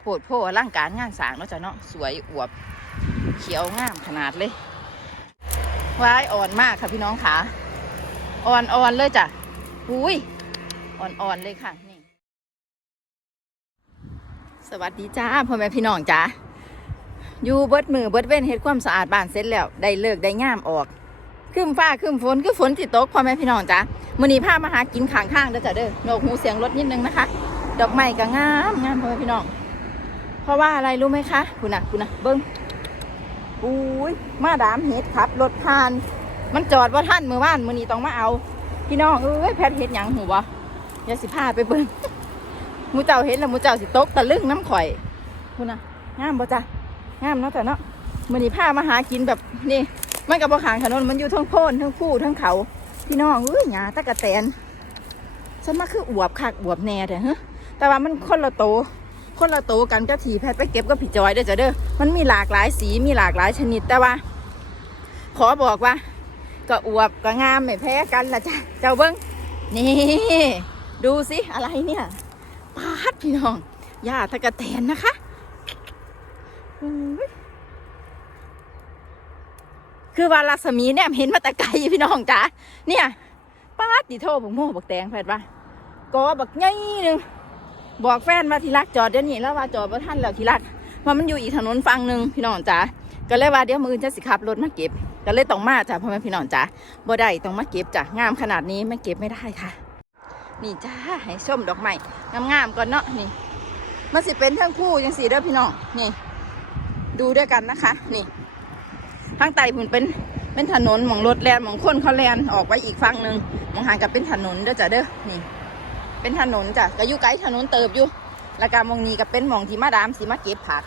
โพดโพร่างการงานสางเนาะจ้ะเนาะสวยอวบเขียวงามขนาดเลยว้ายอ่อนมากค่ะพี่น้องค่ะอ่อนอ่อนเลยจ้ะอุ้ยอ่อนอ่อนเลยค่ะนี่สวัสดีจ้าพ่อแม่พี่น้องจ้าอยู่เบิดมือเบิดเว้นเฮ็ดความสะอาดบ้านเสร็จแล้วได้เลิกได้งามออกขึ้นฟ้าขึ้นฝนคือฝนที่ตกพ่อแม่พี่น้องจ้ามื้อนี้พามาหากินข้างข้างๆเด้อจ้ะเด้อนกหูเสียงรถนิดนึงนะคะ ดอกไม้ก็งามงามพ่อแม่พี่น้อง ราะว่าอะไรรู้ไหมคะคุณน่ะคุณน่ะเบิ้งอุ้ยมาดามเฮ็ดขับรถผ่าน มันจอดว่าท่านมือว่านมือนี้ต้องมาเอาพี่น้องเอ้ยแพทเฮ็ดหยังหูวะอย่าสิพาไปเบิ้งมูเจ้าเห็นแล้วมูเจ้าสิตกตะลึงน้ำข่อยคุณน่ะงามบ่จ้ะงามเนาะแต่เนาะมือนี้ามาหากินแบบนี่มันกับบ่ขางถนนมันอยู่ทั้งโพนทั้งผู้ทั้งเขาพี่น้องเอ้ยหยาตะกะแตนฉันมาคืออวบคักอวบแน่แต่ฮะแต่ว่ามันคนละโต คนละโตกันก็ถีแพทไปเก็บก็ผีจอยเด้อจ้ะเด้อมันมีหลากหลายสีมีหลากหลายชนิดแต่ว่า ขอบอกว่า ก็อวบก็งามไม่แพ้กันละจ้ะเจ้าเบิ้งนี่ดูสิอะไรเนี่ยปาดพี่น้องย่าตะกะแตนนะคะคือว่ารัศมีเนี่ยเห็นมาแต่ไกลพี่น้องจ้ะเนี่ยปาดดิโทบักโม่บักแตงแพทว่าก็บักใหญ่หนึ่ง บอกแฟนว่าทีรักจอดเดี๋ยวนี้แล้วว่าจอดบ่ทันแล้วทีรักเพราะมันอยู่อีกถนนฝั่งหนึ่งพี่น้องจ๋าก็เลยว่าเดี๋ยวมือจะสิขับรถมาเก็บก็เลยต้องมาจ้ะพ่อแม่พี่น้องจ๋าบ่ได้ต้องมาเก็บจ้ะงามขนาดนี้ไม่เก็บไม่ได้ค่ะ นี่จ้าให้ชมดอกไม้งามๆก่อนเนาะนี่มันสิเป็นทั้งคู่ยังสีเด้อพี่น้องนี่ ดูด้วยกันนะคะ นี่ทางใต้พุ่นเป็นเป็นถนนหมองรถแลนหมองคนเขาแลนออกไปอีกฝั่งหนึ่งมองหางกับเป็นถนนเด้อจ้ะเด้อนี่ เป็นถนนจ้ะก็อยู่ไกลถนนเติบอยู่แล้วก็มองนี้ก็เป็นหมองที่มาดามสิมาเก็บผัก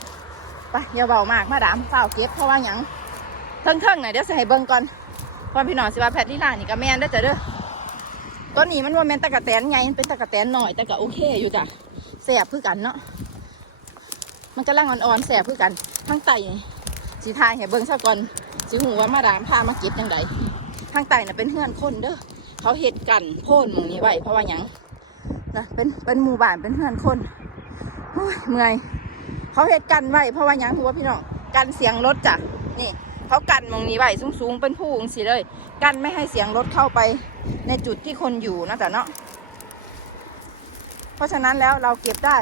ไปอย่าเบามากมาดามเฝ้าเก็บเพราะว่าหยังเทิงเทิงๆหน่อยเดี๋ยวให้เบิ่งก่อนก่อนพี่น้องสิว่าแพทย์ลีลานี่ก็แม่นได้จ้ะเด้อต้นนี้มันว่าแม่นตะกะแตนไงเป็นตะกะแตนหน่อยแต่ก็โอเคอยู่จ้ะแสบคือกันเนาะมันกำลังอ่อนๆแสบคือกันทั้งไตสีทายให้เบิ่งซะก่อนสิหูว่ามาดามพามาเก็บยังไงทางไตน่ะเป็นเฮือนคนเด้อเขาเห็ดกันโพ่นมองนี้ไว้เพราะว่าหยัง นะเป็นเป็นหมู่บ้านเป็นเพื่อนคนเมื่อย เขาเหตุกันไว้เพราะว่ายังหัวพี่น้องกันเสียงรถจ้ะนี่ เขากันมองนี้ไว้สูงๆเป็นผู้องสิเลย กันไม่ให้เสียงรถเข้าไปในจุดที่คนอยู่นะจ๊ะเนาะเพราะฉะนั้นแล้วเราเก็บได้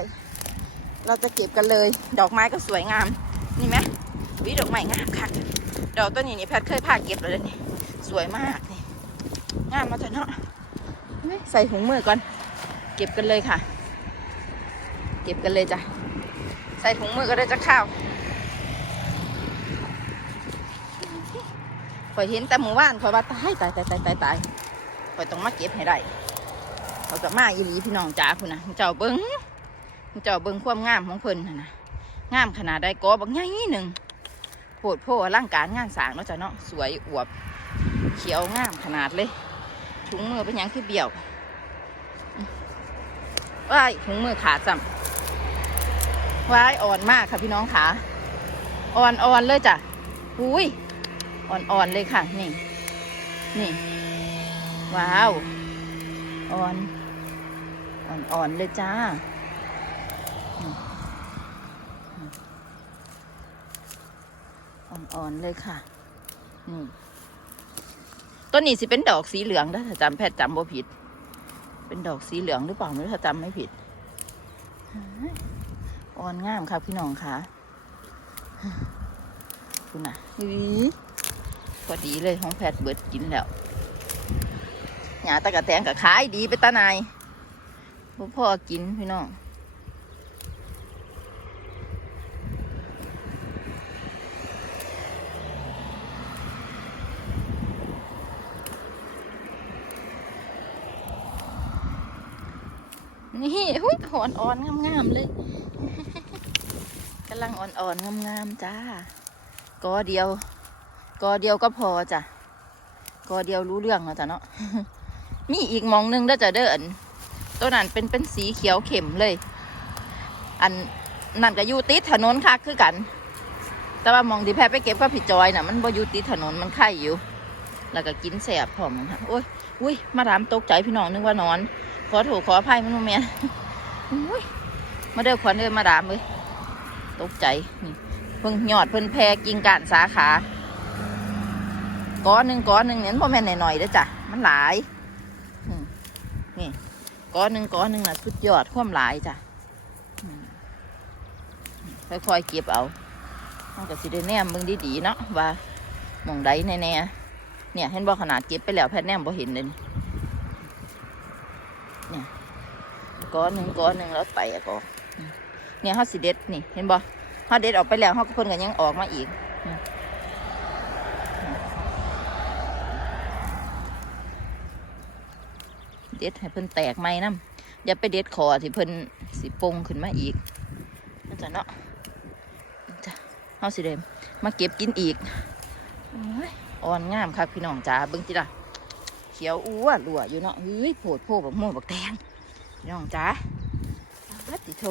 เราจะเก็บกันเลย ดอกไม้ก็สวยงาม นี่ไหมวิดอกไม้งามค่ะดอกต้นนี้นี่แพทเคยพาเก็บเลยนี่สวยมากนี่งามมาจ้ะเนาะใส่ถุงมือก่อน เก็บกันเลยค่ะ เก็บกันเลยจ้ะ ใส่ถุงมือก็ได้จะข้าวข่อยเห็นแต่หมู่บ้านข่อยว่าตายตายตายตายตายตายข่อยต้องมาเก็บให้ได้เขาจะมาอีหลีพี่น้องจ๋าคุณนะเจ้าเบิ้งเจ้าเบิ้งความงามของเพิ่นนะนะงามขนาดใดกอบักใหญ่หนึ่งโพดโพร่างการงานสางเนาะจ้ะเนาะสวยอวบ เขียวงามขนาดเลยถุงมือเป็นยังคือเบี้ยว ว้ายถุงมือขาดจำว้ายอ่อนมากค่ะพี่น้องขาอ่อนอ่อนเลยจ้ะอุ้ยอ่อนอ่อนเลยค่ะ นี่ นี่ว้าวอ่อนอ่อนอ่อนเลยจ้าอ่อนอ่อนเลยค่ะนี่ต้นนี้สิเป็นดอกสีเหลืองนะถ้าจำแพทย์จำบ่ผิด เป็นดอกสีเหลืองหรือเปล่าไม่รู้ถ้าจำไม่ผิดอ่อนงามครับพี่น้องค่ะคุณน่ะวิพอดีเลยของแพทเบิดกินแล้วหยาตะกะแตงกับขายดีไปตาหนายพ่อกินพี่น้อง นี่หุ้ยอ่อนอ่อนงามๆเลยกำลังอ่อนๆงามๆจ้ากอเดียวกอเดียวก็พอจ้ะกอเดียวรู้เรื่องแล้วจ้ะเนาะมีอีกมองหนึงเด้อจ้ะเด้ออันตัวนั้นเป็นเป็นสีเขียวเข็มเลย อันนั่นก็อยู่ติดถนนคักคือกัน แต่ว่ามองที่แพทย์ไปเก็บก็ผิดจอยน่ะมันบ่อยู่ติดถนนมันไข่อยู่ แล้วก็กินแสบพร้อมค่ะโอ้ยอุ้ยมาถามตกใจพี่น้องนึกว่านอน ขอโทษขออภัยมันโมเมนมาเด้อขวัญเด้อมาดามเลยตกใจนี่เพิ่งยอดเพิ่นแพรกิ่งกานสาขาก้อนหนึ่งก้อนหนึ่งเนี่ยพ่อแม่นหน่อยๆเด้อจ้ะมันหลายนี่ก้อนหนึ่งก้อนหนึ่งน่ะสุดยอดความหลายจ้ะค่อยๆเก็บเอามันก็สิได้แนมเบิ่งดีๆเนาะว่ามองใดแน่ๆเนี่ยเห็นบ่ขนาดเก็บไปแล้วแพทแนมบ่เห็นเลย นี่ก้อนหนึ่งก้อนหนึ่งแล้วไปอะก็อืมเนี่ยเขาสิเด็ดนี่เห็นบ่เขาเด็ดออกไปแล้วเขาก็เพิ่นก็ยังออกมาอีกเด็ดให้เพิ่นแตกไหมน้ำอย่าไปเด็ดคอที่เพิ่นสิปงขึ้นมาอีกนั่นจ้ะเนาะจ้ะเขาสิเดมมาเก็บกินอีกอ่อนงามครับพี่น้องจ๋าเบิ่งจิล่ะ ขียวอ้วนรัวอยู่เนาะเฮ้ยโผดโผบักโม่บักแตงน้องจ๋าวัดติโท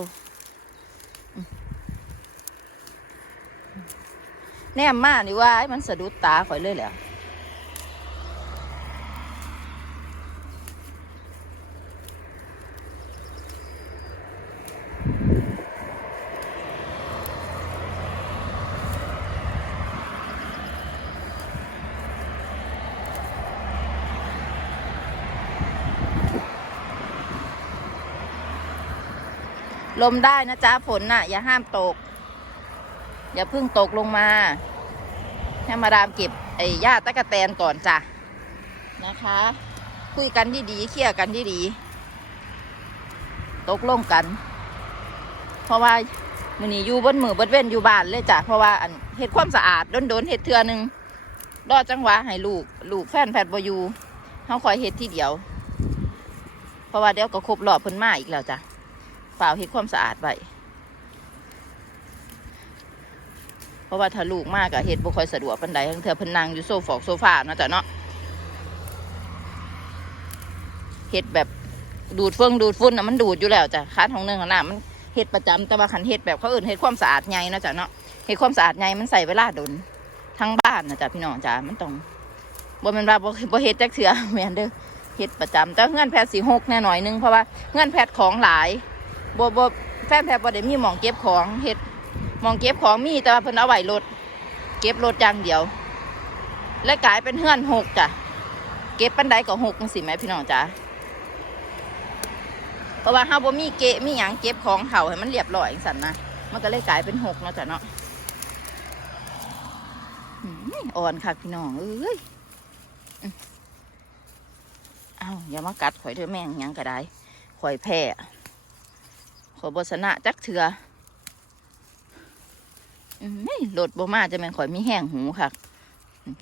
แนมมากนี่ว่ามันสะดุดตาข่อยเลยแหละ ลมได้นะจ๊ะฝนน่ะ อย่าห้ามตก อย่าเพิ่งตกลงมาให้มาดามเก็บไอ้หญ้าตะกะแตนก่อนจ้ะนะคะ คุยกันดีๆเคลียร์กันดีๆตกลงกัน เพราะว่ามือนี้อยู่บนมือบนเว้นอยู่บ้านเลยจ้ะเพราะว่าอันเฮ็ดความสะอาดโดนๆเฮ็ดเทือหนึงรอจังหวะให้ลูกลูกแฟนแพทย์บอยู่เขาคอยเฮ็ดที่เดียว เพราะว่าเดี๋ยวก็ครบรอบเพิ่นมาอีกแล้วจ้ะ เปล่าเฮ็ดความสะอาดไว้เพราะว่าถ้าลูกมากอะเฮ็ดบ่ค่อยสะดวกปานใดทั้งเธอเพิ่นนั่งอยู่โซฟอกโซฟาเนาะจ้ะเนาะเฮ็ดแบบดูดเฟืองดูดฝุ่นน่ะมันดูดอยู่แล้วจ้ะคันของหนึงของน้ามันเฮ็ดประจำแต่ว่าคันเฮ็ดแบบเขาอื่นเฮ็ดความสะอาดใหญ่เนาะจ้ะเนาะเฮ็ดความสะอาดใหญ่มันใส่เวลาดนทั้งบ้านนะจ้ะพี่น้องจ้ะมันต้องบ่แม่นว่าบ่บ่เฮ็ดจักเทื่อแม่นเด้อเฮ็ดประจำแต่เงื่อนแพทย์สิหกแน่หน่อยนึงเพราะว่าเงื่อนแพทย์ของหลาย บ่บ่แฟนแพรบ่ได้มีหมองเก็บของเฮ็ดหมองเก็บของมีแต่ว่าเพิ่นเอาไว้รถ เก็บรถอย่างเดียว และกลายเป็นเฮือนหกจ้ะเก็บปันไดก็หกจังซี่แหมพี่น้องจ้ะเพราะว่าเฮาบ่มีเกะมีหยังเก็บของเฮาให้มันเรียบร้อยจังซั่นนะมันก็เลยกลายเป็นหกเนาะจ้ะเนาะอ่อนคักพี่น้องเอ้ยเอ้าอย่ามากัดข่อยเด้อแม่งหยังก็ได้ข่อยแพ้ ขอบสนะจักเถืออื้อหือรถบ่มาจะแม่นข่อยมีแห้งหูค่ะ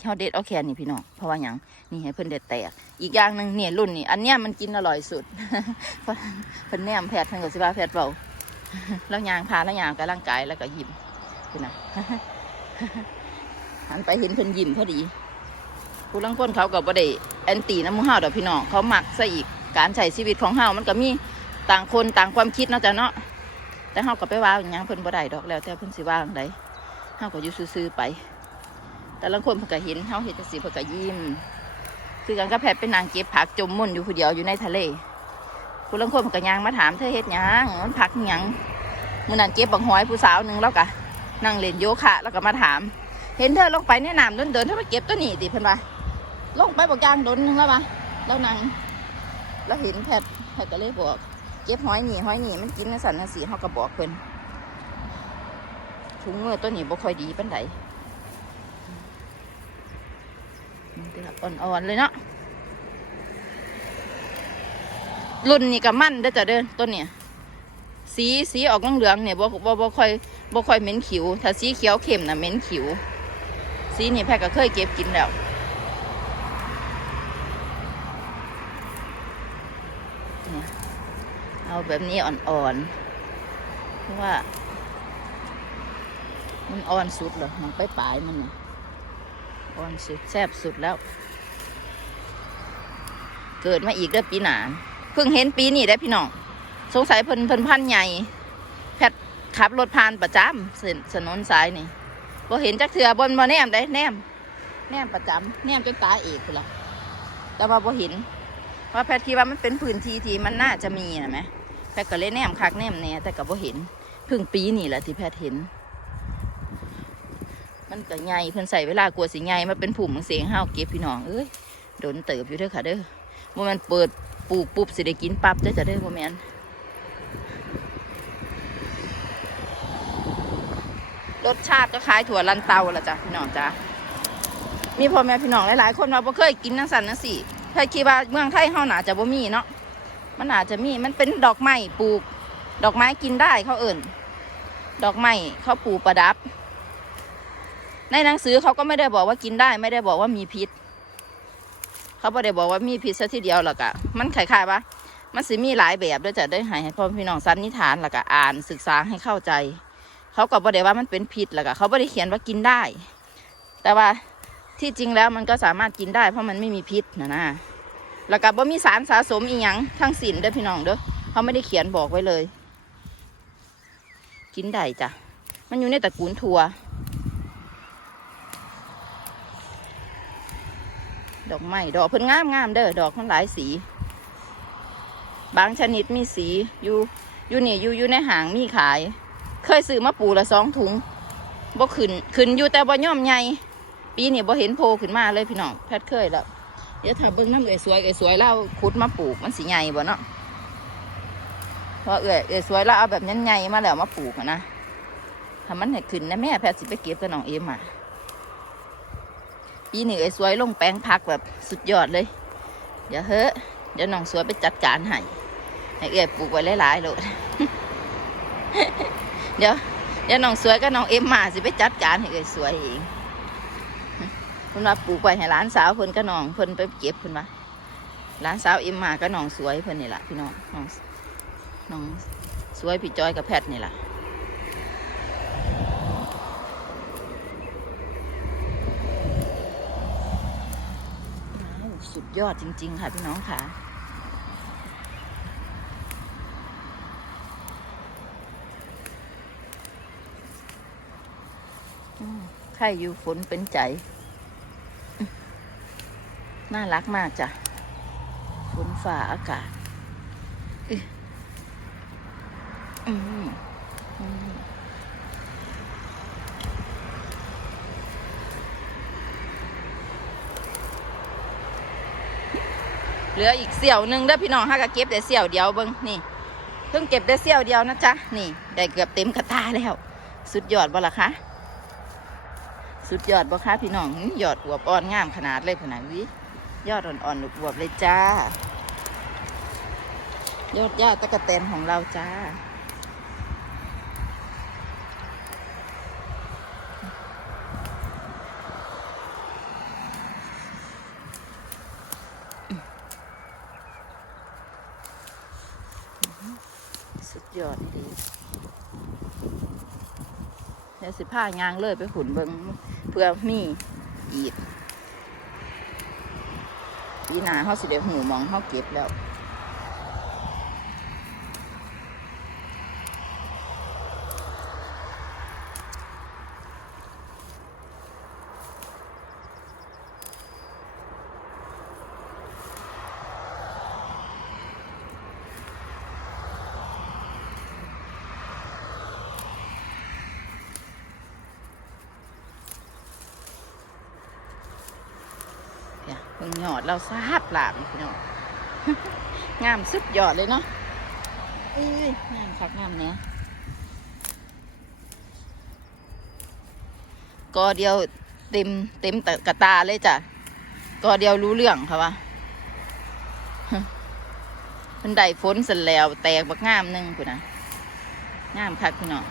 เข้าเด็ดเอาแค่นี้พี่น้องเพราะว่าหยังนี่ให้เพิ่อนเด็ดแตก อีกอย่างหนึ่งเนี่ยรุ่นนี้อันเนี้ยมันกินอร่อยสุดเพิ่นแนมแพทย์เพิ่นก็สิว่าแพทย์เบาแล้วยางพาแล้วยางกับร่างกายแล้วก็ยิ้มคือนะหันไปเห็นเพิ่อนยิ้มพอดีผู้ลังคนเขาก็บ่ได้แอนตี้น้ำมูเฮาดอกพี่น้องเขาหมักซะอีกการใช้ชีวิตของเฮามันก็มี ต่างคนต่างความคิดเนาะจ้ะเนาะแต่เฮาก็ไปว่าอย่างเพิ่นบ่ได้ดอกแล้ว แต่เพิ่นสิว่าจังใดเฮาก็อยู่ซื่อๆไป แต่ละคนเพิ่นก็เห็นเฮาเฮ็ดจังซี่เพิ่นก็ยิ้มคือกันก็แพทเป็นนางเก็บผักจมมุ่นอยู่ผู้เดียวอยู่ในทะเลผู้ลังคนเพิ่นก็ย่างมาถามเธอเฮ็ดหยังมันผักหยังมื้อนั้นเก็บบักหอยผู้สาวหนึงแล้วก็นั่งเล่นโยคะแล้วก็มาถาม เห็นเธอลงไปในน้ำเดินๆเธอมาเก็บตัวนี้ติเพิ่นว่าลงไปบอกยางโดนนึงแล้ววะแล้วนั่งแล้วเห็นแพทแพทก็เลยบอก เก็บหอยหนีหอยหนีมันกินในสันนสีเขาก็บอกเพิ่นถุงมือตัวนี้บ่ค่อยดีปานใดมันก็อ่อนๆเลยเนาะรุ่นนี้ก็มั่นเด้จะเด้อต้นเนี่ยสีสีออกเหลืองเนี่ยบ่บ่บ่ค่อยบ่ค่อยเหม็นขิว ถ้าสีเขียวเข้มน่ะเหม็นขิว สีนี่แพทย์ก็เคยเก็บกินแล้วเนี่ย เอาแบบนี้อ่อนๆ เพราะว่า มันอ่อนสุดเหรอมันไปปลายมันอ่อนสุดแซ่บสุดแล้ว เกิดมาอีกเด้อปีหนาเพิ่งเห็นปีนี้ได้พี่น้อง สงสัยเพิ่นเพิ่นพันใหญ่ แพทขับรถผ่านประจำเส้นถนนสายนี่บ่เห็นจักเถื่อบนบ่แนมได้แนม แนมประจำแนมจนตาเอกพุ่นละแต่ว่าบ่เห็น เพราะแพทย์คิดว่ามันเป็นพื้นที่ที่มันน่าจะมีนะไหมแพทย์ก็เลยแนมคักแนมเนี่ยแต่ก็บ่เห็นเพิ่งปีนี่แหละที่แพทย์เห็น มันก็ใหญ่เพิ่นใส่เวลากลัวสิใหญ่มาเป็นผุ่มเสียงห้าวเก็บพี่น้องเอ้ยโดนเติบอยู่เด้อค่ะเด้อว่ามันเปิดปลูกปุ๊บสิได้กินปั๊บเด้อจะเด้อว่าแมนรสชาติก็คล้ายถั่วลันเตาละจ้ะพี่น้องจ้ะมีพ่อแม่พี่น้องหลายๆ คนมาบ่เคยกินนั่งสันนั่งสี่ ใครคิดว่าเมืองไทยเฮาน่าจะบ่มีเนาะมันอาจจะมีมันเป็นดอกไม้ปลูก ดอกไม้กินได้เขาเอิ่นดอกไม้เขาปลูกประดับ ในหนังสือเขาก็ไม่ได้บอกว่ากินได้ ไม่ได้บอกว่ามีพิษ เขาไม่ได้บอกว่ามีพิษซะทีเดียวหรอกอะมันคล้ายๆปะมันสิมีหลายแบบด้วยจะได้ให้ให้พ่อพี่น้องสันนิษฐานหรอกอะอ่านศึกษาให้เข้าใจ เขาก็บอกได้ว่ามันเป็นพิษหรอกอะเขาไม่ได้เขียนว่ากินได้ แต่ว่า ที่จริงแล้วมันก็สามารถกินได้เพราะมันไม่มีพิษนะนะแล้วก็บ่มีสารสะสมอีหยังทั้งสินเด้อพี่น้องเด้อเขาไม่ได้เขียนบอกไว้เลย กินได้จ้ะมันอยู่ในตระกูลถั่วดอกไม้ดอกเพิ่นงามงามเด้อดอกมันหลายสี บางชนิดมีสีอยู่อยู่นี่อยู่อยู่ในหางมีขาย เคยซื้อมาปูละสองถุงบ่ขึ้นขึ้นอยู่แต่บ่ย่อมใหญ่ ปีนี้บ่เห็นโพขึ้นมาเลยพี่น้องแพทเคยแล้วเดี๋ยวถ้าเบิ่งน้ำเอ๋ยสวยเอ๋ยสวยแล้วขุดมาปลูกมันสีใหญ่บ่เนาะเพราะเอ๋ยเอ๋ยสวยแล้วเอาแบบนใหญ่มาแล้วมาปลูกนะถ้ามันให้ขึ้นนะแม่แพทสิไปเก็บกับน้องเอ็มอะปีนี้ไอ้สวยลงแปลงพักแบบสุดยอดเลย เดี๋ยวเฮ้เดี๋ยวน้องสวยไปจัดการให้ให้เอ้ยปลูกไว้หลายๆเลยเดี๋ยวเดี๋ยวน้องสวยกับน้องเอ็มมาสิไปจัดการให้เอ้ยสวยเอง พิ่นว่าปลูกไว้ให้หลานสาวเพิ่นกับน้องเพิ่นไปเก็บเพิ่นว่าหลานสาวเอ็มมากับน้องสวยเพิ่นนี่แหละพี่น้องน้องน้องสวยพี่จอยกับแพทนี่แหละสุดยอดจริง ๆ ค่ะพี่น้องค่ะใครอยู่ฝนเป็นใจ น่ารักมากจ้ะฝนฝ่าอากาศอืมอืมเหลืออีกเสี่ยวหนึ่งเด้อพี่น้องห้าก็เก็บแต่เสี่ยวเดียวเบิ้งนี่เพิ่งเก็บได้เสี่ยวเดียวนะจ๊ะนี่ได้เกือบเต็มกระตาแล้ว สุดยอดบ่ล่ะคะสุดยอดบ่คะพี่น้องหือยอดอวบอ่อนงามขนาดเลยขนาดวิ ยอดอ่อนๆอวบเลยจ้า ยอดยาตะกะแตนของเราจ้า สุดยอดดีเดี๋ยวสิผ้ายางเลยไปขุนเบิงเพื่อมีอีก หนาเขาสิเดี๋ยวหูมองเขาเก็บแล้ว งหยอดเราซาบหลามพี่น้องงามสุดยอดเลยเนาะเอ้ยงามคักงามเนี่ยกอเดียวเต็มเต็มตกระตาเลยจ้ะกอเดียวรู้เรื่องค่ะวะมันได้ฝนเสร็จแล้วแตกบักงามหนึงคุณนะงามคักพี่น้อง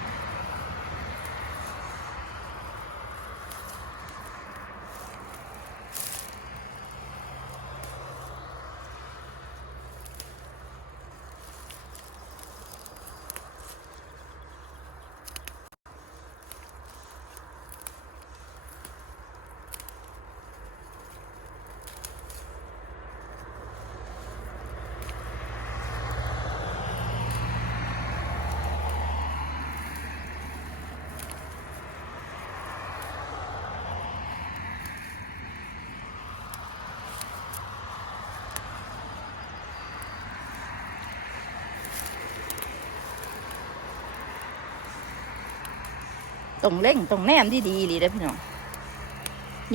ตรงเร่งตรงแนมดีดีๆเลยนะพี่น้อง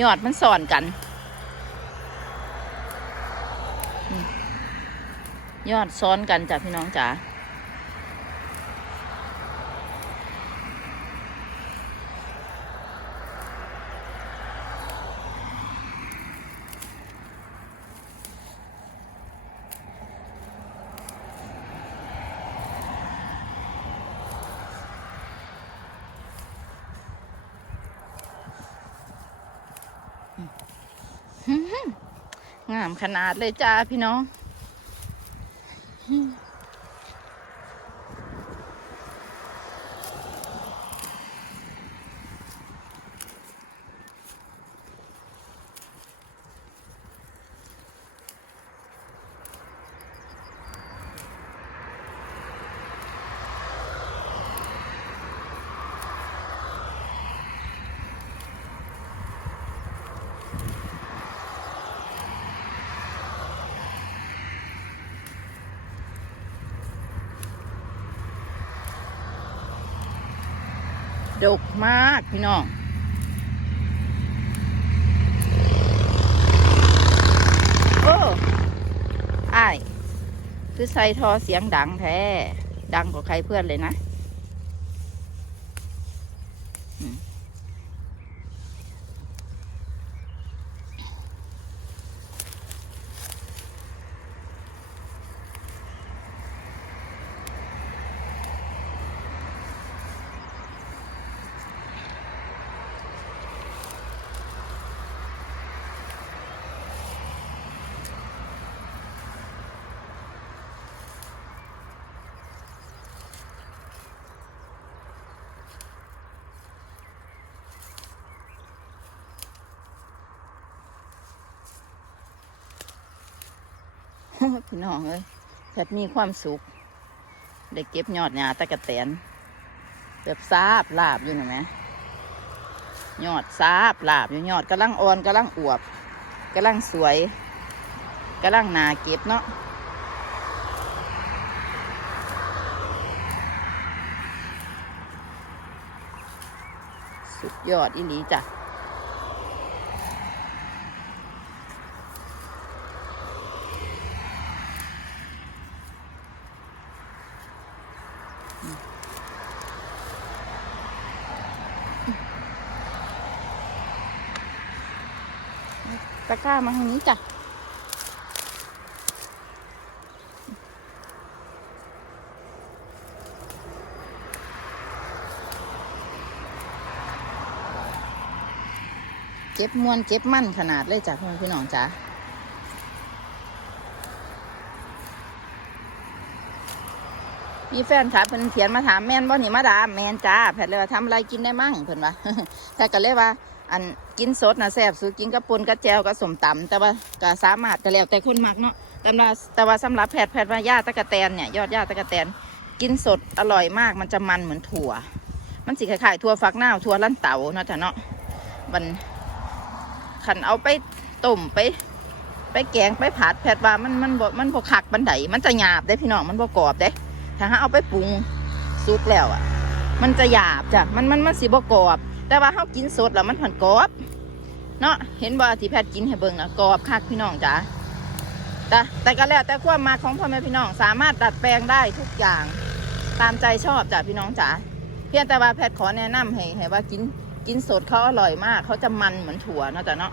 ยอดมันสอนกัน ยอดซ้อนกันจ้ะพี่น้องจ๋า งามขนาดเลยจ้าพี่น้อง ดกมากพี่น้องโอ้ไอ้าย คือใส่ทอเสียงดังแท้ ดังกว่าใครเพื่อนเลยนะ พี่น้องเอ้ยแพทมีความสุขได้เก็บยอดหญ้าตะกะแตนแบบซาบลาบอยู่นะแหมยอดซาบลาบอยู่ยอดกำลังอ่อนกำลังอวบกำลังสวยกำลังหนาเก็บเนาะสุดยอดอีหลีจ้ะามาทางนี้จ้ะเก็บมวนเก็บมั่นขนาดเลยจ้ะพี่พี่น้องจ้ะมีแฟนครับเพิ่นเขียนมาถามแม่นบ่นี่มาดาแม่นจ้าแพทเลยว่าทำอะไรกินได้มั่งเพิ่นว่าแต่ก็เลยว่า อัน กินสดนะแซ่บสูกินกับปนกับแจวกับสมตำแต่ว่าก็สามารถก็แล้วแต่คนมักเนาะแต่ว่าแต่ว่าสำหรับแพทย์แพทย์ว่าย่าตะกะแตนเนี่ยยอดย่าตะกะแตนกินสดอร่อยมากมันจะมันเหมือนถั่ว มันสิคล้ายๆถั่วฟักหน้าวถั่วลั่นเต๋าเนาะจ้ะเนาะมันขันเอาไปต้มไป ไปแกงไปผัดแพทว่ามันมันบมันบ่คักบันไดมันจะหยาบได้พี่น้องมันบกรอบได้ถ้าเอาไปปรุงซุปแล้วอะ มันจะหยาบจ้ะมันมันมันสิบ่กรอบ แต่ว่าเขากินสดแล้วมันผันกรอบ เนาะเห็นบ่ที่แพทย์กินให้เบิ่งนะกรอบคักพี่น้องจ้ะแต่แต่ก็แล้วแต่ความมาของพ่อแม่พี่น้องสามารถดัดแปลงได้ทุกอย่างตามใจชอบจ้ะพี่น้องจ๋าเพียงแต่ว่าแพทย์ขอแนะนำให้ให้ว่ากินกินสดเขาอร่อยมาก เขาจะมันเหมือนถั่วเนาะจ้ะเนาะ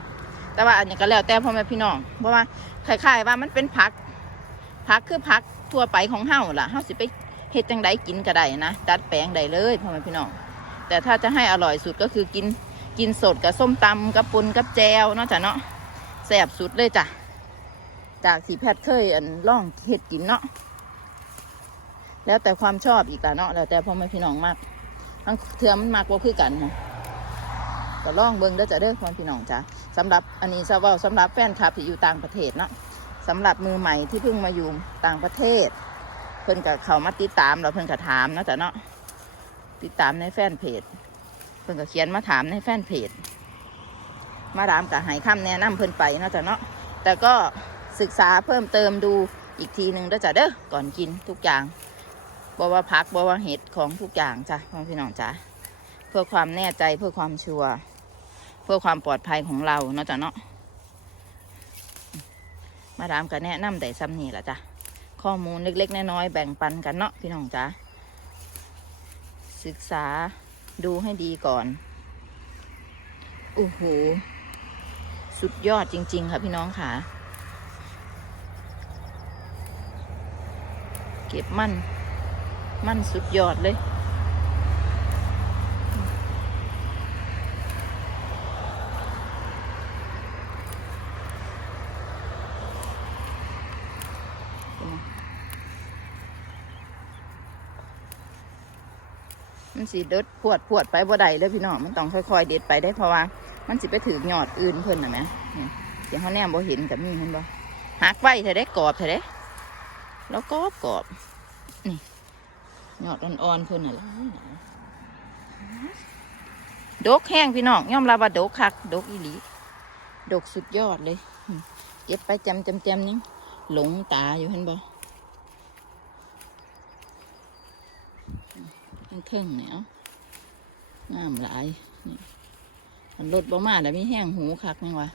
แต่ว่าอันนี้ก็แล้วแต่พ่อแม่พี่น้องเพราะว่าคล้ายๆว่ามันเป็นผักผักคือผักทั่วไปของเฮาล่ะเฮาสิไปเฮ็ดจังไดกินก็ได้นะดัดแปลงได้เลยพ่อแม่พี่น้องแต่ถ้าจะให้อร่อยสุดก็คือกิน กินสดกับส้มตำกับปุนกับแจวเนาะจ้ะเนาะแซบสุดเลยจ้ะ จากสีแพทย์เคยอันล่องเห็ดกินเนาะแล้วแต่ความชอบอีกละเนาะแล้วแต่พ่อแม่พี่น้องมากทั้งเทือมันมากกว่าคือกันนะก็ล่องเบิ้งเด้จ้ะเด้อพ่อพี่น้องจ้ะสำหรับอันนี้ซะเว่าสำหรับแฟนคลับที่อยู่ต่างประเทศเนาะสำหรับมือใหม่ที่เพิ่งมาอยู่ต่างประเทศ เพิ่นกับเขามาติดตามเราเพิ่นก็ถามเนาะจ้ะเนาะติดตามในแฟนเพจ พิ่นก็เขียนมาถามในแฟนเพจ มาดามกับหายคำแนะนำเพิ่นไปเนาะจ้ะเนาะแต่ก็ศึกษาเพิ่มเติมดูอีกทีหนึ่งด้อจ้ะเด้อก่อนกินทุกอย่างบว่าพักบว่าเห็ดของทุกอย่างจ้ะพ่อพี่น้องจ้ะเพื่อความแน่ใจเพื่อความชัวร์เพื่อความปลอดภัยของเราเนาะจ้ะเนาะมาดามก็แนะนำแต่ซ้ำนี่แหละจ้ะข้อมูลเล็กๆน้อยๆแบ่งปันกันเนาะพี่น้องจ้ะศึกษา ดูให้ดีก่อน โอ้โห สุดยอดจริง ๆ ค่ะพี่น้องค่ะ เก็บมั่น มั่นสุดยอดเลย มันสิเด็ดพวดพวดไปบ่ได้เลยพี่น้องมันต้องค่อยๆเด็ดไปได้เพราะว่า มันสิไปถือยอดอื่นเพิ่นนะแม่เดี๋ยวเขาแนมบ่เห็นกับมีเห็นบ่หักไว้เธอได้กรอบเธอได้แล้วกรอบกรอบนี่ยอดอ่อนๆเพิ่นน่ะหลายหลายดกแห้งพี่น้องย่อมรับว่าดกคักดกอีหลีดกสุดยอดเลย เก็บไปจำจำจำนี่หลงตาอยู่เห็นบ่ ทั้งเทิงเนี่ยงามหลายนี่มันลดบ่มาแต่มีแห้งหูคักนี่วะ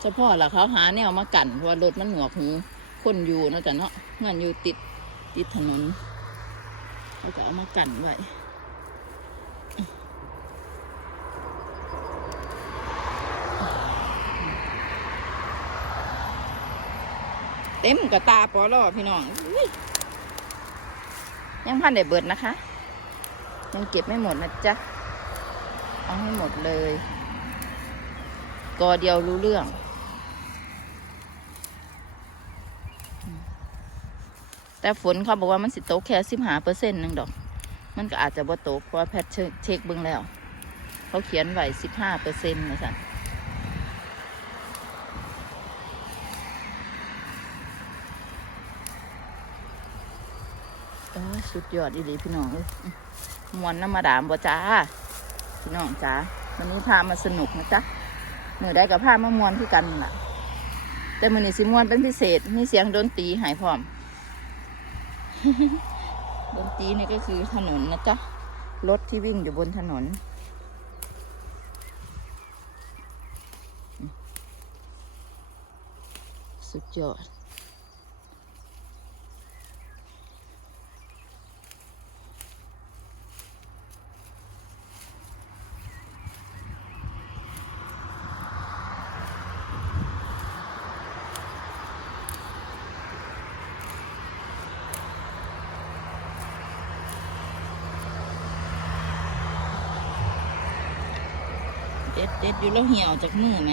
เฉพาะล่ะเขาหาแนวมากันเพราะรถมันหนวกหูคนอยู่เนาะจ้ะเนาะเงินอยู่ติดติดถนนเขาจะเอามากันไว้เต็มกับตาปอลอพี่น้อง ยังพันได้เบิดนะคะ ยังเก็บไม่หมดนะจ๊ะ เอาให้หมดเลย กอเดียวรู้เรื่อง แต่ฝนเขาบอกว่ามันสิตกแค่สิบหาเปอร์เซ็นต์นึงดอก มันก็อาจจะบ่ตกเพราะว่าแพทย์เช็คเช็คเบิ่งแล้ว เขาเขียนไว้สิบห้าเปอร์เซ็นต์นะสันโอ้ย สุดยอดอีหลีพี่น้องมวนน้ำมาดามบ่จ้า พี่น้องจ้าวันนี้พามาสนุกนะจ๊ะมือได้กับพามามวนที่กันล่ะ แต่มือนี้สิมวนเป็นพิเศษมีเสียงดนตรีหายพร้อมดนตรีนี่ก็คือถนนนะจ๊ะรถที่วิ่งอยู่บนถนน สุดยอด อยู่แล้วเหี่ยวจากมือไหม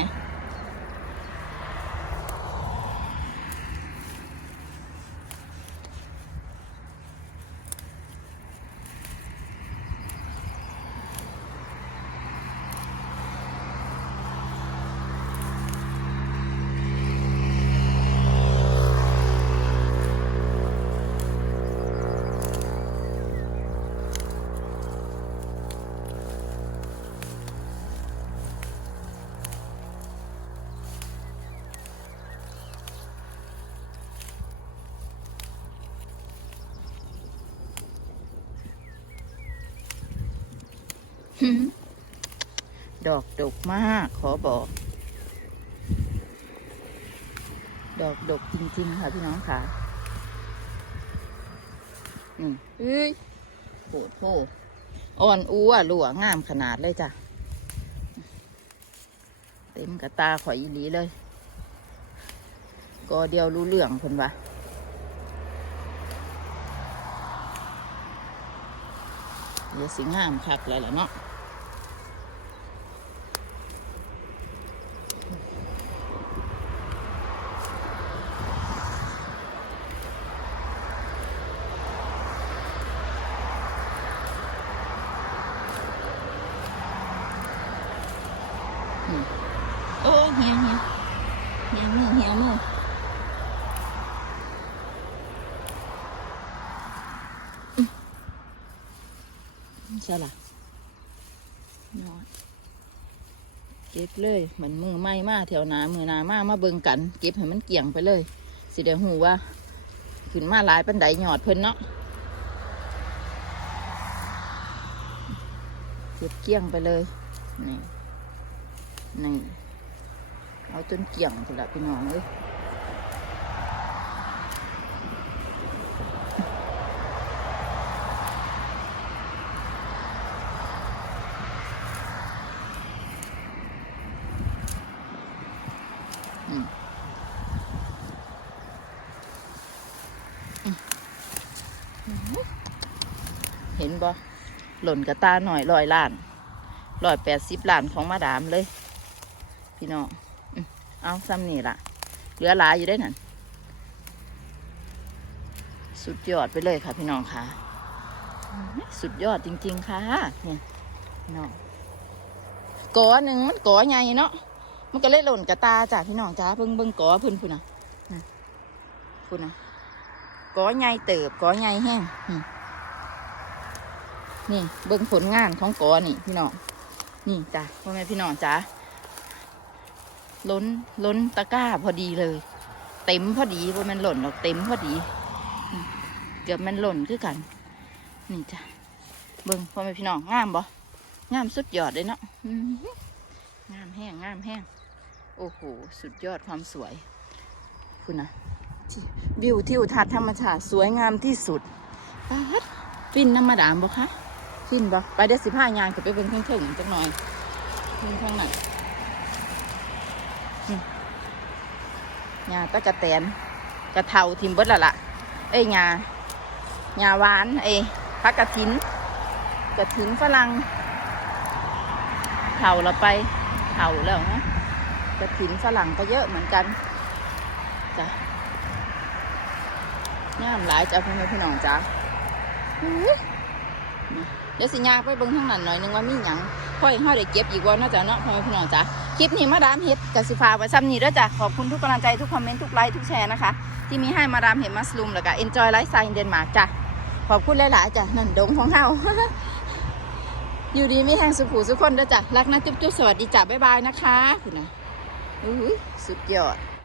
กมาก ขอบอก ดอกดกจริง ๆ ค่ะพี่น้องค่ะนี่เอ้ยโหโหอ่อนอ้วหลวงามขนาดเลยจ้ะ เต็มกระตาข่อยอีหลีเลย ก็เดียวรู้เรื่องคนวะเดี๋ยวสิงามคักเลยแหละเนาะ ซะล่ะนอนเก็บเลยเหมือนมือไม้มาแถวนามือนามามาเบิงกัน เก็บให้มันเกี่ยงไปเลย สิเดี๋ยวหูว่า ขึ้นมาหลายปันไดหยอดเพิ่นเนาะเก็บเกี่ยงไปเลยนี่นี่เอาจนเกี่ยงไปละพี่น้องเลย หล่นกระตาหน่อยลอยล้านลอยแปดสิบล้านของมาดามเลย พี่น้องเอาซ้ำนี่ล่ะ เหลือหลายอยู่ได้นั่นสุดยอดไปเลยค่ะ พี่น้องค่ะ สุดยอดจริง ๆ ค่ะเนี่พี่น้องกอหนึ่งมันกอใหญ่เนาะมันก็เลยหล่นกระตาจ้ะพี่น้องจ้าเบิ่งเบิ่งกอพุ่นพุ่นนะนะพุ่นนะกอใหญ่เติบกอใหญ่แห้งอืม นี่เบิ่งผลงานของกอนี่พี่น้องนี่จ้ะพ่อแม่พี่น้องจ้าล้นล้นตะกร้าพอดีเลย เต็มพอดีว่ามันหล่นหรอกเต็มพอดี เกือบมันหล่นคือกัน นี่จ้ะเบิ่งพ่อแม่พี่น้องงามบ่งามสุดยอดเลยเนาะงามแห้งงามแห้งโอ้โหสุดยอดความสวยคุณนะวิวทิวทัศน์ธรรมชาติสวยงามที่สุดปาดฟินน้ำมาดามบ่คะ ฟินบ่ไปเดี๋ยวสิผ้ายางขึ้นไปเบิ่งเพิ่งๆจักหน่อยเพิ่งข้างหนังหญ้าตะกะแตนกระเทาทิมเบิดและล่ะเอ้ยหญ้าหญ้าหวาน เอ้ยพักกระถินกระถินฝรั่งเทาเราไปเทาแล้วนะกระถินฝรั่งก็เยอะเหมือนกันจ้ะย่ามหลายจ้ะพี่แม่พี่น้องจ้ะ เดี๋ยวสิยาไปเบิ่งข้างนั้นหน่อยนึงว่ามีหยังพ่อให้ห้าได้เก็บอีกว่าน่าจะเนาะพ่อแม่พี่น้องจ้ะคลิปนี้มาดามเฮ็ดกับสิฟาไว้ซ้ำนี้ด้วยจ้ะขอบคุณทุกกำลังใจทุกคอมเมนต์ทุกไลค์ทุกแชร์นะคะ ที่มีให้มาดามเห็นมัสลูมแล้วก็ enjoy life style in Denmark จ้ะขอบคุณหลายๆจ้ะนั่นดงของเฮาอยู่ดีไม่แห้งสุขูสุขคนด้วยจ้ะรักนะจุ๊บๆสวัสดีจ้ะบ๊ายบายนะคะคุณนะอุ้ยสุดยอด